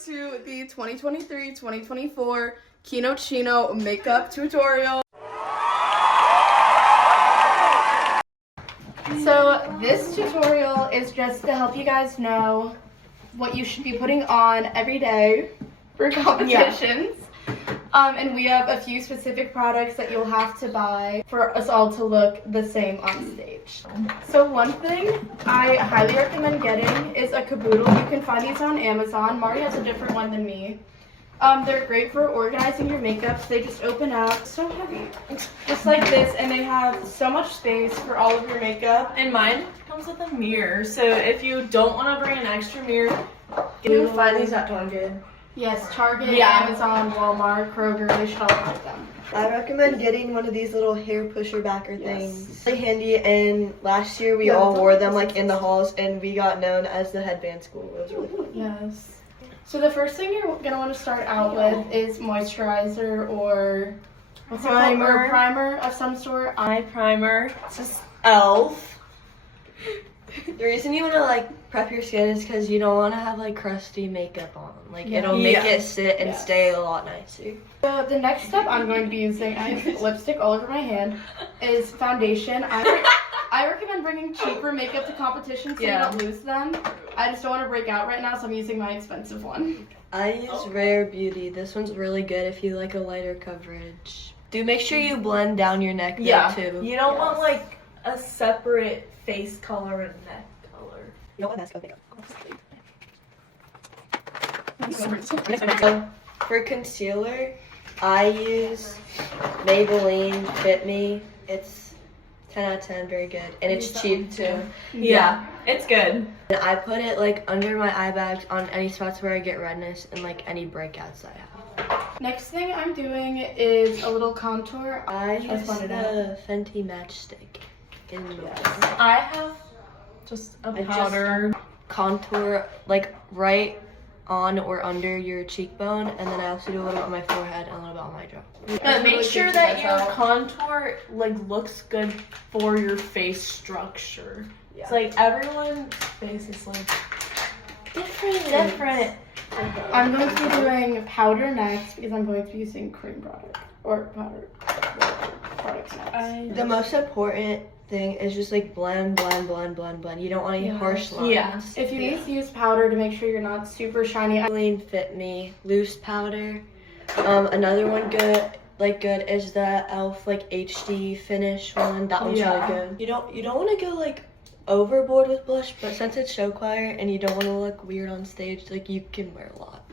to the 2023-2024 Kino Chino makeup tutorial. So this tutorial is just to help you guys know what you should be putting on every day for competitions. And we have a few specific products that you'll have to buy for us all to look the same on stage. So one thing I highly recommend getting is a caboodle. You can find these on Amazon. Mari has a different one than me. They're great for organizing your makeup. They just open up, so heavy, just like this, and they have so much space for all of your makeup. And mine comes with a mirror, so if you don't want to bring an extra mirror, you can find these at Target. Yes, Target, Amazon, Walmart, Kroger, they should all have them. I recommend getting one of these little hair pusher backer things. It's really handy, and last year we all wore them like in the halls, and we got known as the headband school. It was really fun. Yes. So the first thing you're gonna want to start out with is moisturizer or primer of some sort. Eye primer. It's just e.l.f. The reason you want to like prep your skin is because you don't want to have like crusty makeup on. Like it'll make it sit and stay a lot nicer. So the next step I'm going to be using, I have lipstick all over my hand, is foundation. I recommend bringing cheaper makeup to competitions so you don't lose them. I just don't want to break out right now, so I'm using my expensive one. I use Rare Beauty. This one's really good if you like a lighter coverage. Do make sure you blend down your neck there too. You don't want like a separate face color and neck color. You don't want mascara makeup. For concealer, I use Maybelline Fit Me. It's 10 out of 10, very good. And it's cheap too. Yeah, it's good. And I put it like under my eye bags on any spots where I get redness and like any breakouts I have. Next thing I'm doing is a little contour. I use the Fenty Matchstick. I have just a powder. Just contour like right on or under your cheekbone, and then I also do a little bit on my forehead and a little bit on my jaw. But make sure that your contour like looks good for your face structure. It's like everyone's face is like different. I'm going to be doing powder next because I'm going to be using cream product or powder products next. The most important thing is just like blend. You don't want any harsh lines. Yeah. If you use powder to make sure you're not super shiny. Maybelline Fit Me loose powder. Another one good is the e.l.f. like HD finish one. That one's really good. You don't want to go like overboard with blush, but since it's show choir and you don't want to look weird on stage, like you can wear a lot.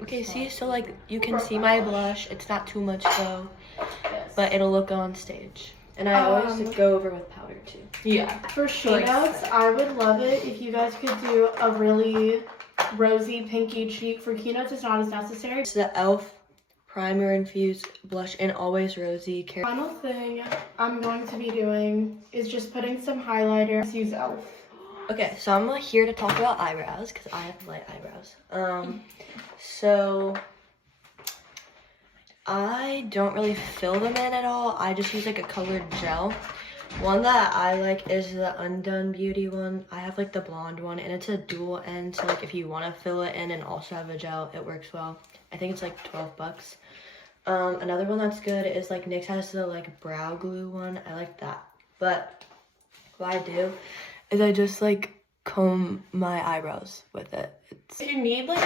Okay, see, so like you can see my blush. It's not too much though, but it'll look on stage. And I always go over with powder too. Yeah. For shade outs, I would love it if you guys could do a really rosy, pinky cheek. For keynotes, it's not as necessary. It's the e.l.f. primer infused blush and always rosy. Final thing I'm going to be doing is just putting some highlighter. Let's use e.l.f. Okay, so I'm here to talk about eyebrows because I have light eyebrows. So I don't really fill them in at all. I just use like a colored gel. One that I like is the Undone Beauty one. I have like the blonde one, and it's a dual end, so like if you want to fill it in and also have a gel, it works well. I think it's like $12. Another one that's good is like NYX has the like brow glue one. I like that. But what I do is I just like comb my eyebrows with it. If you need like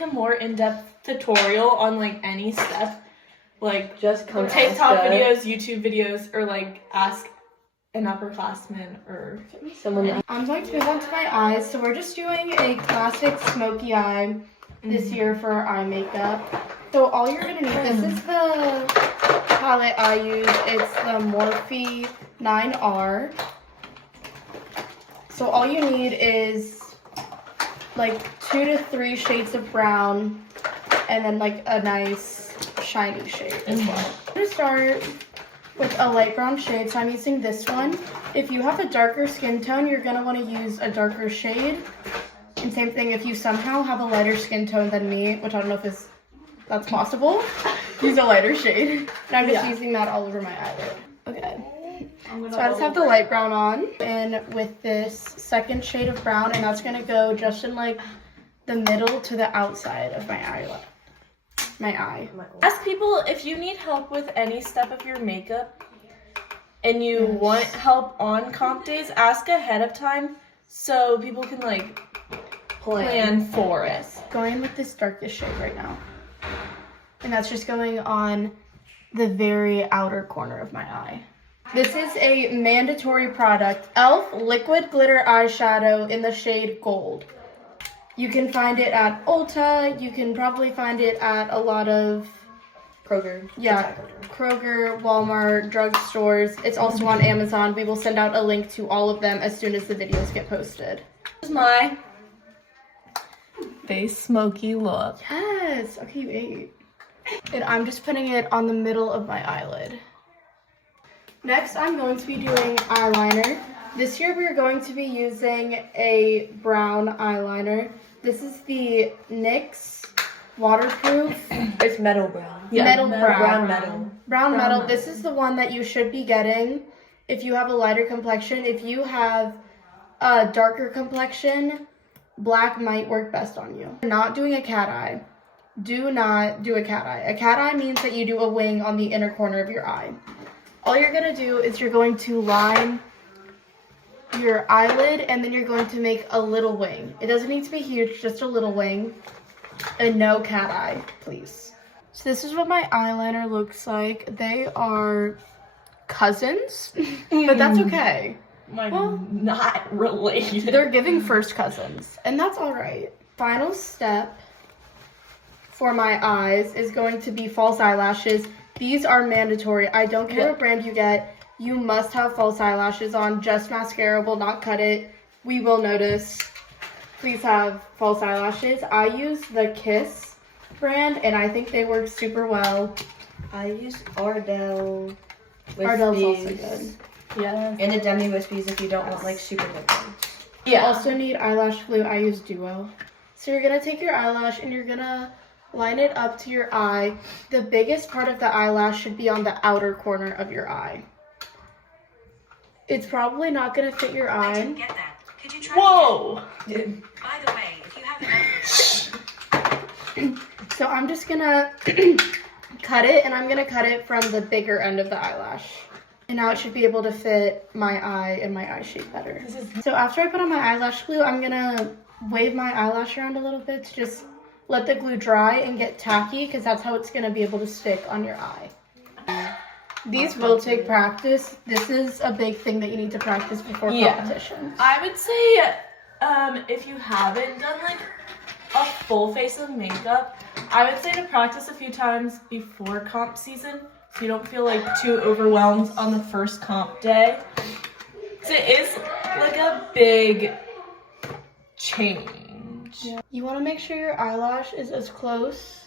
a more in-depth tutorial on like any step, like just come TikTok videos, YouTube videos, or like ask an upperclassman or someone. I'm going to move on to my eyes. So we're just doing a classic smoky eye this year for our eye makeup. So all you're gonna need, this is the palette I use. It's the Morphe 9R. So all you need is like 2 to 3 shades of brown and then like a nice shiny shade as well. I'm gonna start with a light brown shade, so I'm using this one. If you have a darker skin tone, you're gonna want to use a darker shade. And same thing if you somehow have a lighter skin tone than me, which I don't know if that's possible, use a lighter shade. And I'm just using that all over my eyelid. Okay. So I just have the light brown on, and with this second shade of brown, and that's gonna go just in like the middle to the outside of my eye. Ask people if you need help with any step of your makeup and you want help on comp days, ask ahead of time so people can like plan for it. Going in with this darkest shade right now. And that's just going on the very outer corner of my eye. This is a mandatory product, e.l.f. Liquid Glitter Eyeshadow in the shade Gold. You can find it at Ulta. You can probably find it at a lot of Kroger. Yeah, Kroger, Walmart, drugstores. It's also on Amazon. We will send out a link to all of them as soon as the videos get posted. This is my face smoky look. Yes. Okay, you ate. And I'm just putting it on the middle of my eyelid. Next, I'm going to be doing eyeliner. This year, we're going to be using a brown eyeliner. This is the NYX waterproof. It's metal brown. Yeah, metal brown. Brown metal. Brown metal. This is the one that you should be getting if you have a lighter complexion. If you have a darker complexion, black might work best on you. Not doing a cat eye. Do not do a cat eye. A cat eye means that you do a wing on the inner corner of your eye. All you're going to do is you're going to line your eyelid and then you're going to make a little wing. It doesn't need to be huge, just a little wing. And no cat eye, please. So this is what my eyeliner looks like. They are cousins, but that's okay. Well, not related. They're giving first cousins, and that's all right. Final step for my eyes is going to be false eyelashes. These are mandatory. I don't care what brand you get. You must have false eyelashes on. Just mascara will not cut it. We will notice. Please have false eyelashes. I use the Kiss brand, and I think they work super well. I use Ardell Ardell's also Wispies. good. Yeah. And the Demi Wispies if you don't want like super big ones. You also need eyelash glue. I use Duo. So you're going to take your eyelash and you're going to line it up to your eye. The biggest part of the eyelash should be on the outer corner of your eye. It's probably not going to fit your eye. I didn't get that. Could you try Whoa! again? By the way, if you haven't So I'm just going to cut it, and I'm going to cut it from the bigger end of the eyelash. And now it should be able to fit my eye and my eye shape better. So after I put on my eyelash glue, I'm going to wave my eyelash around a little bit to just let the glue dry and get tacky, because that's how it's going to be able to stick on your eye. These will take practice. This is a big thing that you need to practice before competition. I would say if you haven't done like a full face of makeup, I would say to practice a few times before comp season so you don't feel like too overwhelmed on the first comp day. So it is like a big change. Yeah. You want to make sure your eyelash is as close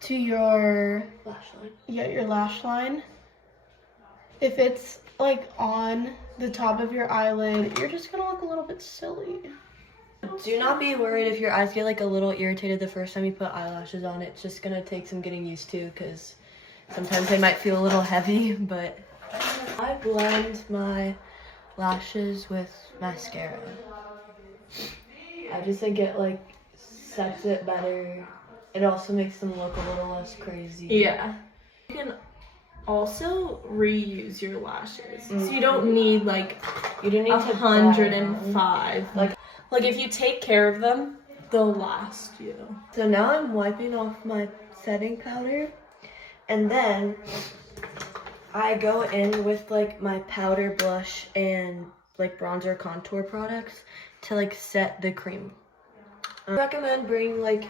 to your Lash line. Yeah, your lash line. If it's like on the top of your eyelid, you're just gonna look a little bit silly. Do not be worried if your eyes get like a little irritated the first time you put eyelashes on. It's just gonna take some getting used to because sometimes they might feel a little heavy, but I blend my lashes with mascara. I just think it like sets it better. It also makes them look a little less crazy. Yeah. You can also reuse your lashes. So you don't need like You don't need to 105. Like if you take care of them, they'll last you. So now I'm wiping off my setting powder, and then I go in with like my powder, blush, and like bronzer contour products to like set the cream. I recommend bringing like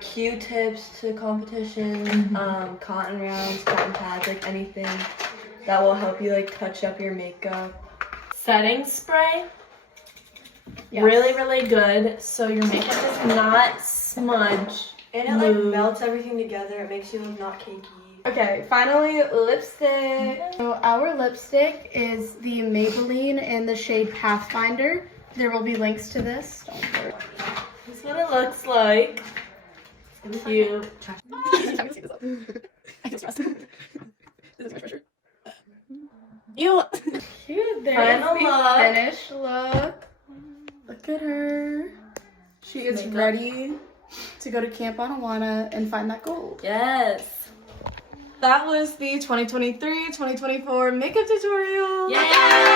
Q-tips to competition, cotton rounds, cotton pads, like anything that will help you like touch up your makeup. Setting spray, Yes. really, really good. So your makeup does not smudge. And it like melts everything together. It makes you look not cakey. Okay, finally, lipstick. So our lipstick is the Maybelline in the shade Pathfinder. There will be links to this. Don't worry. This is what it looks like. Cute. You. Cute. There's Final the look. finished look. Look at her. She is makeup. ready to go to Camp on Alana and find that gold. Yes. That was the 2023-2024 makeup tutorial. Yay!